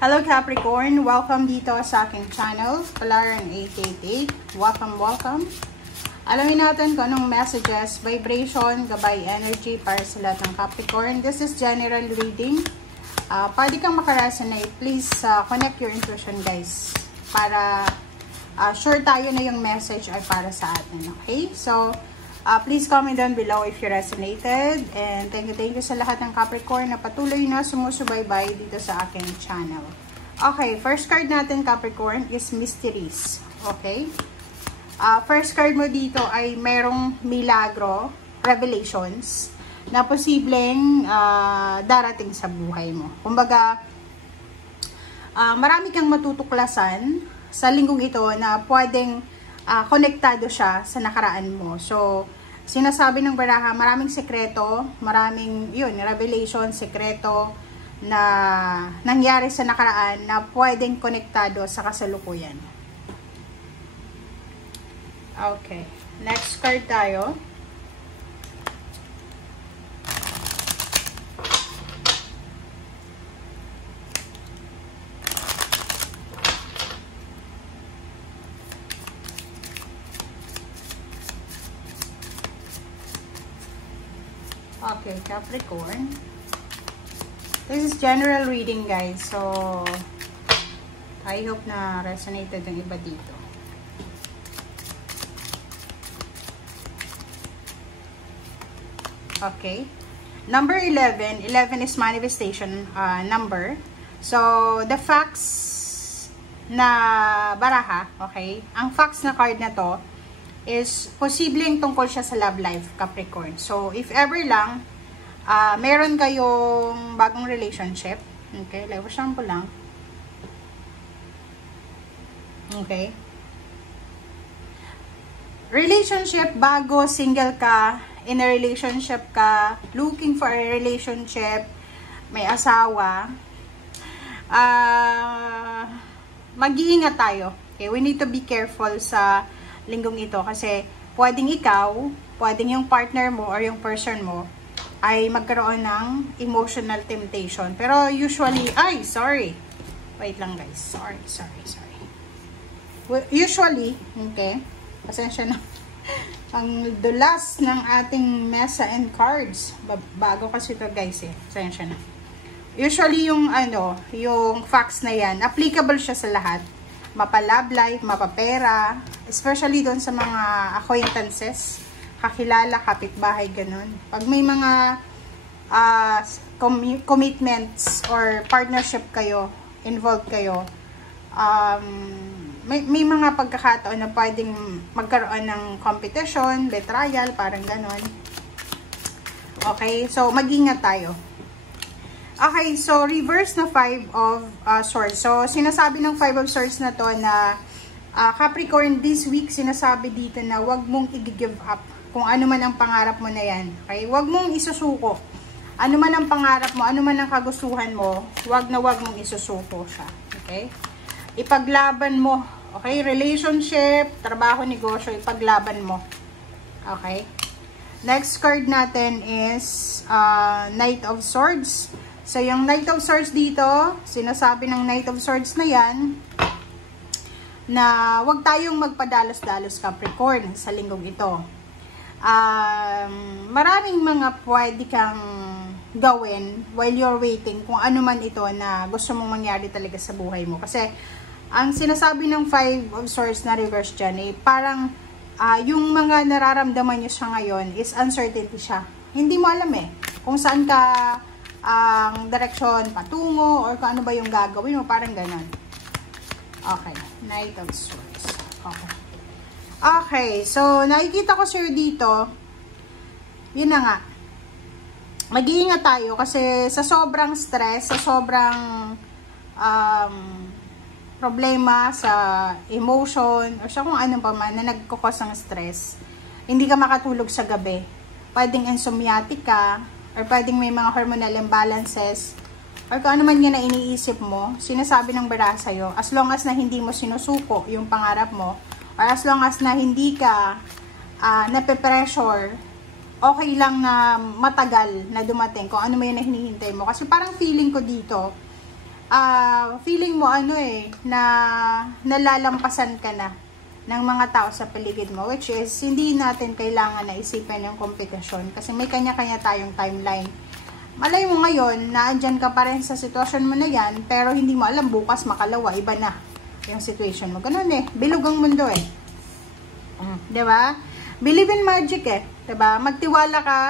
Hello Capricorn! Welcome dito sa aking channel, Palaran 888. Welcome! Alamin natin kung anong messages, vibration, gabay, energy para sa lahat ng Capricorn. This is general reading. Pwede kang makaresonate. Please connect your intuition guys. Para sure tayo na yung message ay para sa atin. Okay? So, please comment down below if you resonated. And thank you sa lahat ng Capricorn na patuloy na sumusubaybay dito sa aking channel. Okay, first card natin Capricorn is Mysteries. Okay? First card mo dito ay merong milagro, revelations, na posibleng darating sa buhay mo. Kumbaga, marami kang matutuklasan sa linggong ito na pwedeng konektado siya sa nakaraan mo. So, sinasabi ng baraha, maraming sekreto, maraming, revelation, sekreto na nangyari sa nakaraan na pwedeng konektado sa kasalukuyan. Okay. Next card tayo. Okay, Capricorn. This is general reading, guys. So, I hope na resonated yung iba dito. Okay. Number 11. 11 is manifestation number. So, the facts na baraha, okay? Ang facts na card na to is posibleng tungkol siya sa love life, Capricorn. So, if ever lang, meron kayong bagong relationship. Okay, like example lang. Okay. Relationship, bago, single ka, in a relationship ka, looking for a relationship, may asawa, mag-iingat tayo. Okay, we need to be careful sa linggong ito kasi pwedeng ikaw, pwedeng yung partner mo or yung person mo ay magkaroon ng emotional temptation. Pero usually, wait lang guys. Sorry. Usually, okay, pasensya na. Ang dulas ng ating mesa and cards. Bago kasi ito guys eh. Pasensya na. Usually yung yung facts na yan, applicable siya sa lahat. Mapa-love life, mapa-pera, especially doon sa mga acquaintances, kakilala, kapitbahay, ganun. Pag may mga commitments or partnership kayo, involved kayo, may mga pagkakataon na pwedeng magkaroon ng competition, betrayal, parang ganun. Okay, so mag-ingat tayo. Okay, so reverse na 5 of Swords. So, sinasabi ng 5 of Swords na to na Capricorn, this week sinasabi dito na wag mong i-give up kung ano man ang pangarap mo na yan. Okay? Wag mong isusuko. Ano man ang pangarap mo, ano man ang kagustuhan mo, wag mong isusuko siya. Okay? Ipaglaban mo. Okay? Relationship, trabaho, negosyo, ipaglaban mo. Okay? Next card natin is Knight of Swords. So, yung Knight of Swords dito, sinasabi ng Knight of Swords na yan, na huwag tayong magpadalos-dalos Capricorn sa linggong ito. Maraming mga pwede kang gawin while you're waiting kung ano man ito na gusto mong mangyari talaga sa buhay mo. Kasi, ang sinasabi ng 5 of Swords na reverse dyan, eh, parang yung mga nararamdaman nyo siya ngayon is uncertainty siya. Hindi mo alam kung saan ka ang direksyon patungo or kung ano ba yung gagawin mo, parang ganon. Okay, Knight of Swords. Okay, so nakikita ko sir dito, yun na nga, mag-iingat tayo kasi sa sobrang stress, sa sobrang problema, sa emotion, o sa kung ano pa man na nagkukos ng stress, hindi ka makatulog sa gabi. Pwedeng insomniatic ka, or pwedeng may mga hormonal imbalances, or kung ano man yan na iniisip mo, sinasabi ng baraha sa'yo, as long as na hindi mo sinusuko yung pangarap mo, or as long as na hindi ka nape-pressure, okay lang na matagal na dumating kung ano man yung hinihintay mo. Kasi parang feeling ko dito, feeling mo na nalalampasan ka na ng mga tao sa paligid mo, which is hindi natin kailangan na isipin yung kompetisyon kasi may kanya-kanya tayong timeline. Malay mo ngayon na andyan ka pa rin sa sitwasyon mo na yan, pero hindi mo alam bukas makalawa, iba na yung situation mo. Ganun bilog ang mundo diba? Believe in magic diba? Magtiwala ka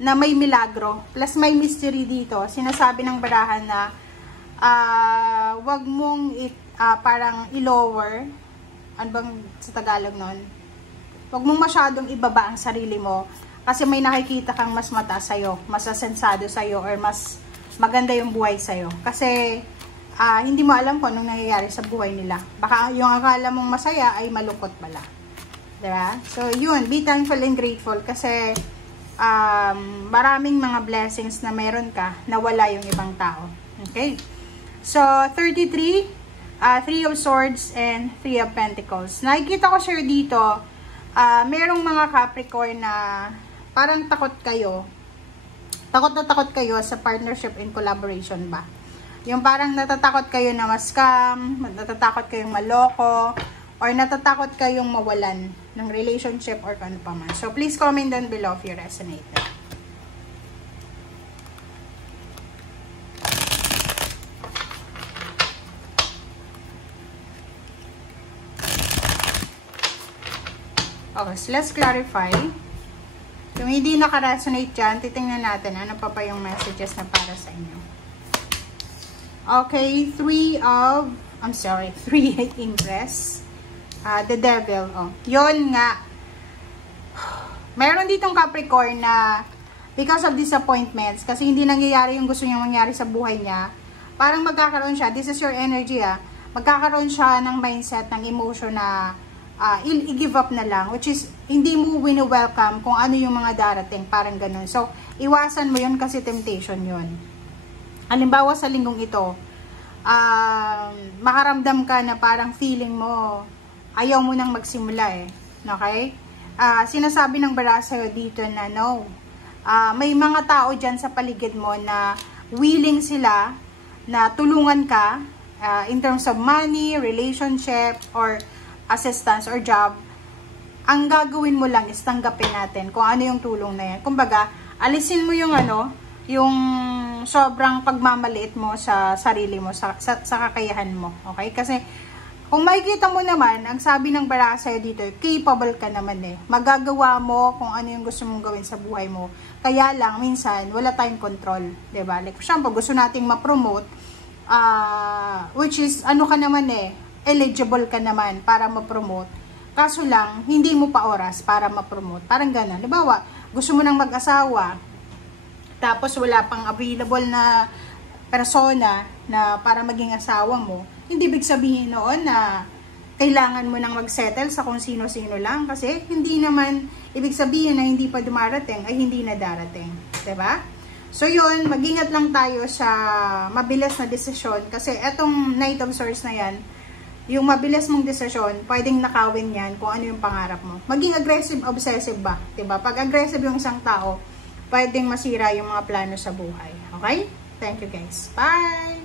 na may milagro, plus may mystery dito. Sinasabi ng barahan na wag mong parang i-lower, ano bang sa Tagalog nun? Wag mong masyadong ibaba ang sarili mo kasi may nakikita kang mas mataas sa'yo, mas asensado sa'yo, or mas maganda yung buhay sa'yo. Kasi hindi mo alam kung anong nangyayari sa buhay nila. Baka yung akala mong masaya ay malungkot pala. Diba? So yun, be thankful and grateful kasi maraming mga blessings na meron ka na wala yung ibang tao. Okay? So 33, 3 of Swords and 3 of Pentacles. Nakikita ko sir dito, merong mga Capricorn na parang takot na takot kayo sa partnership and collaboration ba. Yung parang natatakot kayo na ma-scam, natatakot kayong maloko, or natatakot kayong mawalan ng relationship or ano pa man. So please comment down below if you resonate. Okay, so let's clarify. Kung hindi naka-resonate dyan, titingnan natin ano pa yung messages na para sa inyo. Okay, 3 Empress. The Devil. Yun nga. Meron ditong Capricorn na because of disappointments, kasi hindi nangyayari yung gusto niyang mangyari sa buhay niya, parang magkakaroon siya, this is your energy magkakaroon siya ng mindset, ng emotion na i-give up na lang, which is hindi mo wini-welcome kung ano yung mga darating, parang ganun. So, iwasan mo yun kasi temptation yun. Halimbawa sa linggong ito, makaramdam ka na parang feeling mo ayaw mo nang magsimula okay? Sinasabi ng bara sa'yo dito na no, may mga tao dyan sa paligid mo na willing sila na tulungan ka in terms of money, relationship, or assistance or job. Ang gagawin mo lang is tanggapin natin kung ano yung tulong na yan. Kumbaga, alisin mo yung yung sobrang pagmamaliit mo sa sarili mo, sa kakayahan mo. Okay? Kasi kung makikita mo naman, ang sabi ng bara sa'yo dito, capable ka naman Magagawa mo kung ano yung gusto mong gawin sa buhay mo. Kaya lang, minsan, wala tayong control. Diba? Like, syempre, gusto nating ma-promote, which is, ano ka naman eligible ka naman para ma-promote. Kaso lang, hindi mo pa oras para ma-promote. Parang gano'n. Diba? Gusto mo nang mag-asawa, tapos wala pang available na persona na para maging asawa mo. Hindi ibig sabihin noon na kailangan mo nang mag-settle sa kung sino-sino lang. Kasi hindi naman ibig sabihin na hindi pa dumarating ay hindi na darating. Diba? So yun, mag-ingat lang tayo sa mabilis na desisyon. Kasi etong Knight of Swords na yan, yung mabilis mong desisyon, pwedeng nakawin yan kung ano yung pangarap mo. Maging aggressive, obsessive ba? Diba? Pag aggressive yung isang tao, pwedeng masira yung mga plano sa buhay. Okay? Thank you guys. Bye!